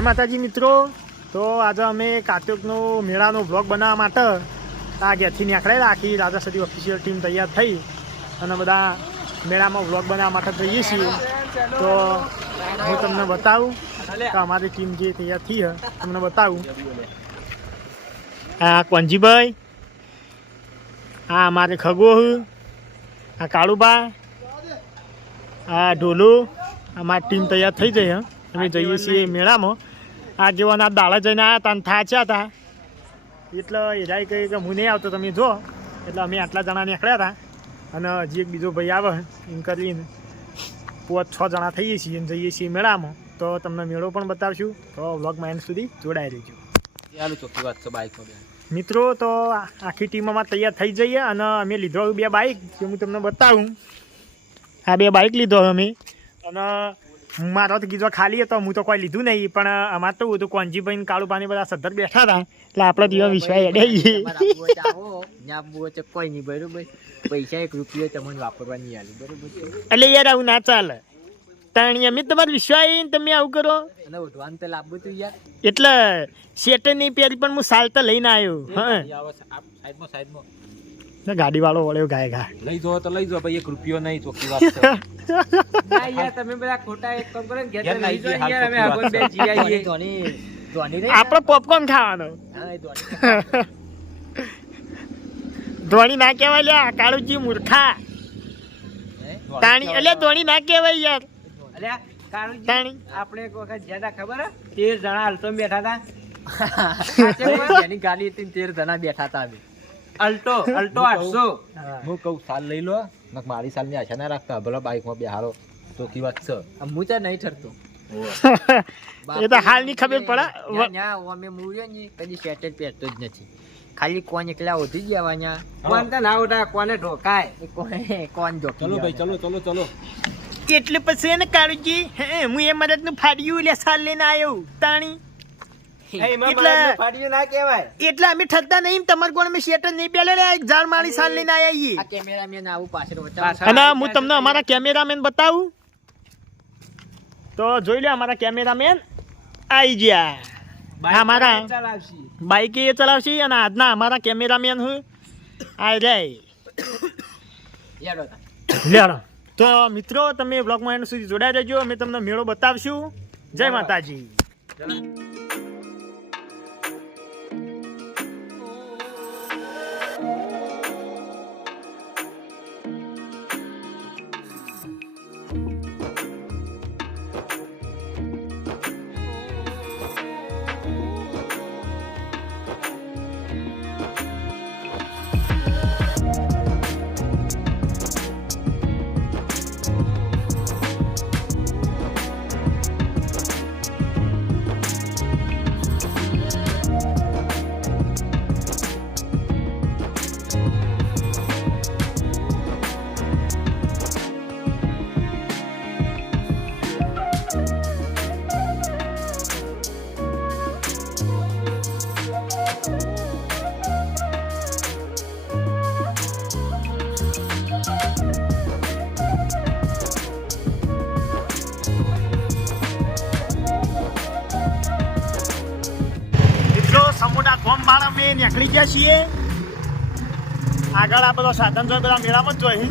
જય માતાજી મિત્રો. તો આજે અમે કાર્તિકનો મેળાનો વ્લોગ બનાવવા માટે આ ઘેરથી નીકળેલા. આખી રાજા સદી ઓફિશિયલ ટીમ તૈયાર થઈ અને બધા મેળામાં વ્લોગ બનાવવા માટે જઈએ છીએ. તો હું તમને બતાવું કે અમારી ટીમ જે તૈયાર થઈ તમને બતાવું. આ કોંજીભાઈ, આ અમારે ખગો, આ કાળુબા, આ ઢોલું, અમારી ટીમ તૈયાર થઈ જઈ. અમે જઈએ છીએ મેળામાં. આ જેવાના દાડા જઈને આવ્યા હતા અને થાચ્યા હતા એટલે એરાય કહી કે હું નહીં આવતો, તમે જો. એટલે અમે આટલા જણા નીકળ્યા હતા અને હજી એક બીજો ભાઈ આવે એમ કરીને 5-6 જણા થઈએ છીએ અને જઈએ છીએ મેળામાં. તો તમને મેળો પણ બતાવશું, તો વ્લોગમાં એન્ડ સુધી જોડાઈ રહેજો. ચોખ્ખી વાત છે બાઇક મિત્રો તો આખી ટીમમાં તૈયાર થઈ જઈએ અને અમે લીધો 2 બાઇક જે હું તમને બતાવું. આ 2 બાઇક લીધો અમે અને મારો તો કીધો ખાલી હતો, હું તો કોઈ લીધું નહીં. પણ અમારે તો બધું કોંજીભાઈ કાળુભાઈ બધા સદ્ધર બેઠા હતા એટલે આપણે દિવસ વિશ્વાસ એડાઈએ. કોઈ નહીં બરોબર, પૈસા 1 રૂપિયો તમને વાપરવા નહીં આલે બરોબર. એટલે યાર આવું ના ચાલે. તાણી અમે તમારો વિશ્વાસ તમે આવું કરો અને ઉઠવાનું તો લાવવું તું યાર. એટલે શેટર નહીં પહેરી પણ હું સાલ તો લઈને આવ્યો. હા ગાડી વાળો વળ્યો ગાય લઈ જો તો લઈ જો ભાઈ, 1 રૂપિયો નહીં. ચોખ્ખી વાત છે. ના યાર તમે બધા ખોટા એક કામ કરો ને, ઘેર લઈ જો યાર. અમે આગળ બે જી આવીએ. ધોની આપણે પોપકોર્ન ખાવાનો. હા ધોણી ના કહેવાય લ્યા કાળુજી મૂર્ખા. તાણી એટલે ધોણી ના કહેવાય યાર. અલ્યા કાળુજી આપણે એક વખત જ્યાં ખબર 13 જણા અલ્ટો બેઠા હતા. એની ગાડી હતી 13 જણા બેઠા હતા. અમે અલ્ટો 800. હું કહું સાલ લઈ લો, મારી સાલ ની આશા ના રાખતા. ભલે બાઇક માં બેહારો. ચોખ્ખી વાત છે. હું તો નહીં ઠરતો. એ તો હાલ ની ખબર પડે. અમે મૂળ્યો ને કદી સેટેલ પહેરતો જ નથી. ખાલી કોણ એકલા ઓધી ગયા ન્યા. કોણ તો ના ઉઠા, કોને ઢોકાય કોણ ઢોકી. ચલો ભાઈ ચલો. એટલે પછી એને કાળુજી હું એ મદદ નું ફાડ્યું લે સાલ લઈને આવ્યો. તાણી એટલે અમે ઠરતા નહીં. તમારે કોણ અમે શેટર નહીં પેલે એક ઝાડ મારી સાલ લઈને આવ્યા. કેમેરામેન આવું પાછળ અને હું તમને અમારા કેમેરામેન બતાવું. તો જોઈ લે અમારા કેમેરામેન આવી ગયા. અમારા બાઈક એ ચલાવશે અને આજના અમારા કેમેરામેન હું આ રે. લેડો તો મિત્રો તમે બ્લોગમાં એન્ડ સુધી જોડાઈ રહેજો. અમે તમને મેળો બતાવશું. જય માતાજી. સમુડા ગોમ બાળ અમે નીકળી ગયા છીએ. આગળ આ બધો સાધન જોઈ બધા મેળામાં જ જોઈ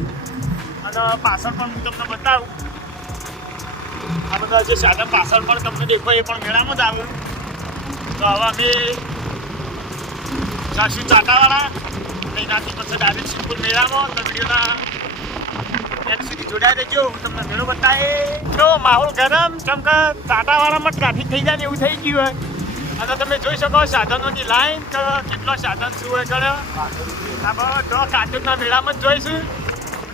અને પાછળ પણ હું તમને બતાવું. આ બધા જે સાધન પાછળ પણ તમને દેખો એ પણ મેળામાં જ આવ્યું. તો હવે અમે જાશું ચાટાવાળા અને એનાથી પછી ડાયરેક્ટ સિંહપુર મેળામાં. તો વિડીયોના એન્ડ સુધી જોડાઈ દેજો. હું તમને મેળો બતાવે. તો માહોલ ગરમ કેમ કે ચાટાવાળામાં ટ્રાફિક થઈ જાય ને એવું થઈ ગયું હોય. અને તમે જોઈ શકો સાધનોની લાઈન કે કેટલો સાધન શું હોય કરે. આ બધો કાર્તિકના મેળામાં જ જોઈશું.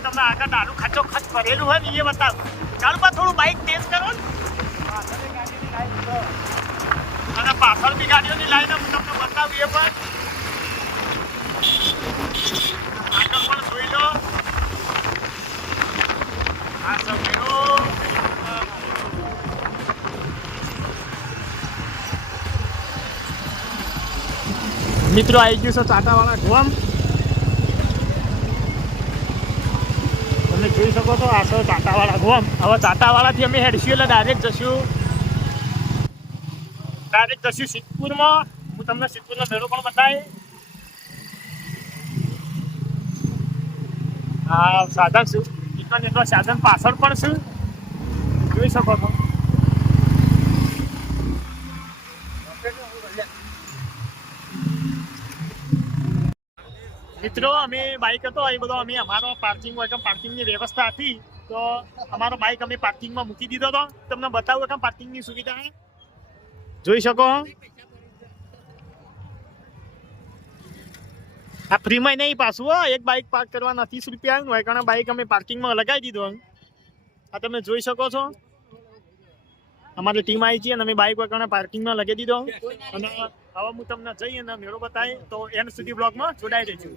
તમને આગળ ડાળું ખાચો ખચ ભરેલું હોય ને એ બતાવું. ચાલો પા થોડું બાઇક તેજ કરો ને. અને પાછળ બી ગાડીઓની લાઈન હું તમને બતાવું. એ પણ આગળ પણ જોઈ લો. આ સમયો મિત્રો આવી ગયું છે ચાટાવાળા ગોમ. તમે જોઈ શકો છો આ છે ચાટાવાળા ગોમ. હવે ચાટાવાળાથી અમે હેડશું એટલે ડાયરેક્ટ જશું ડાયરેક્ટ જશું સિદ્ધપુરમાં. હું તમને સિદ્ધપુરનો મેળો પણ બતાવી. હા સાધન છું એટલો સાધન પાછળ પણ છું જોઈ શકો છો. મિત્રો અમે બાઇક હતો એ બધો અમે અમારો પાર્કિંગની વ્યવસ્થા હતી તો અમારો બાઇક અમે પાર્કિંગમાં મૂકી દીધો હતો. તમને બતાવું કે પાર્કિંગની સુવિધા છે જોઈ શકો. આ ફ્રીમાં નહીં પાછું એક બાઇક પાર્ક કરવાના 30 રૂપિયા હોય કારણ બાઇક અમે પાર્કિંગમાં લગાવી દીધો. આ તમે જોઈ શકો છો અમારી ટીમ આવી છે અને અમે બાઇક વગર પાર્કિંગમાં લગાવી દીધો. અને હવે હું તમને જઈ અને મેળો બતાવી તો એન્ડ સુધી બ્લોગમાં જોડાઈ રહેજો.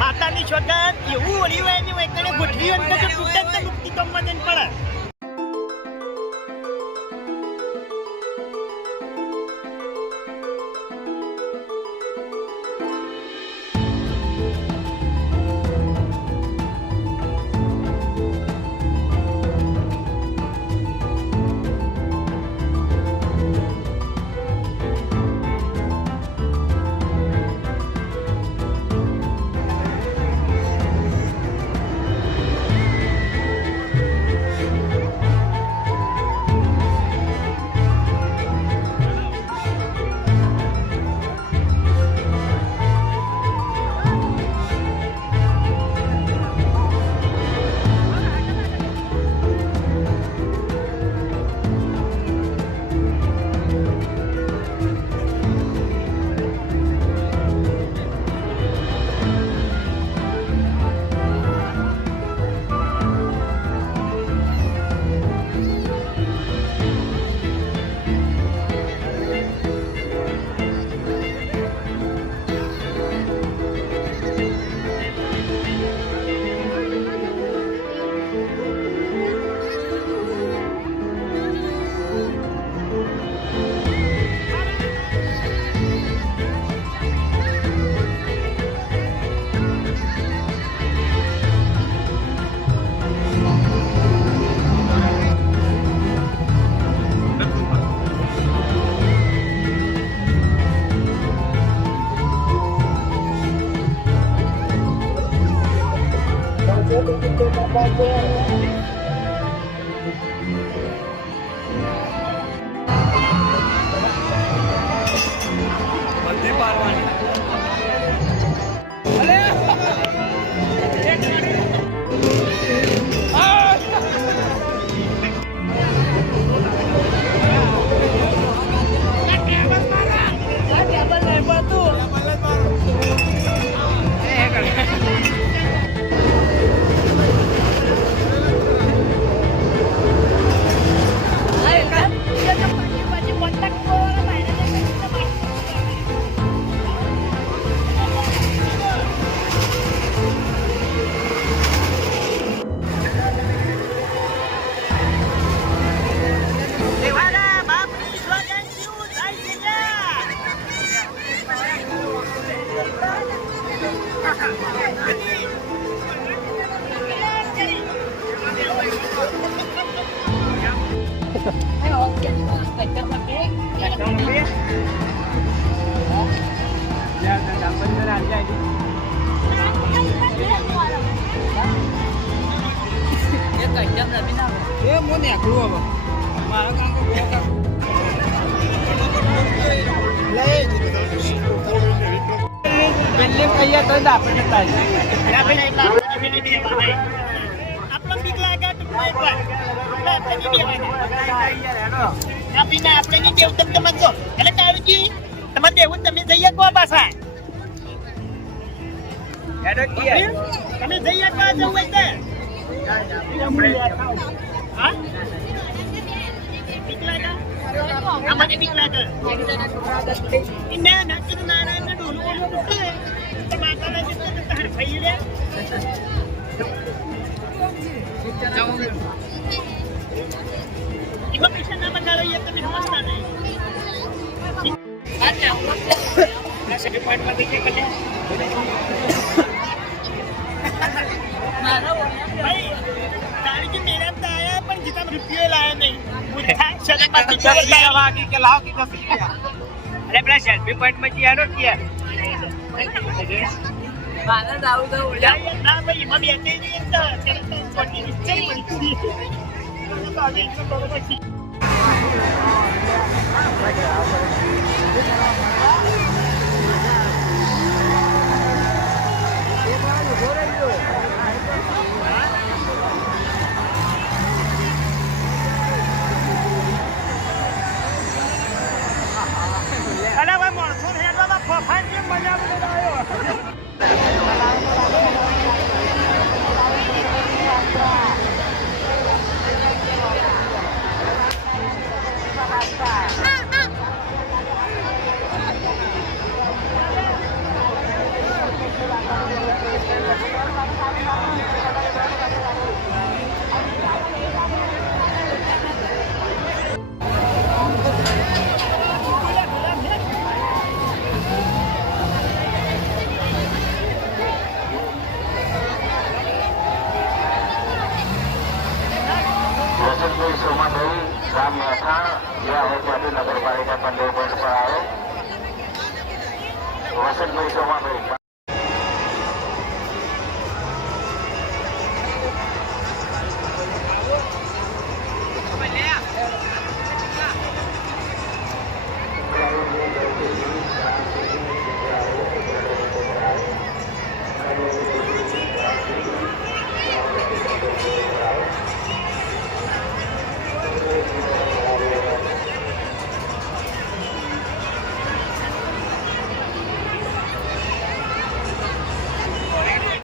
માતાની છોકર એવું ઓલી હોય ને એકને ગોઠવી હોય તો તૂટે તો મુક્તિ કમમાં જઈને પડે. બધી પારવાની એ મને આખું હવે મારા કામ તો બહુ કામ પેલે કહીએ તો આપણે તારી આપણો બીક લાગે તો કોઈ વાર આપણે નહીં દેવાના આપીને આપણે નહીં દેવું તમે જો એટલે કાળુજી તમે દેવું તમે જઈએ કો પાછા હેડો કિયા તમે જઈએ કો જવું હોય તે હા બીક લાગે અમારે બીક લાગે ઇને નાકી નારાયણ ડોલું ઓલું ટૂટે તમારા જેટલે તાર ફઈ રે એમાં પૈસા ના બગાડો એ તમે સમજતા નહીં પણ જીતા રૂપિયો લાયા નહીં પેલા સેલ્ફી પોઈન્ટ માં હેડો ક્યાં ના ભાઈ એમાં બેસી જઈએ रोशनपुर सोमादेवी ग्राम मेहथा यह है जाति नगर पालिका 15 पॉइंट पर आए रोशनपुर सोमादेवी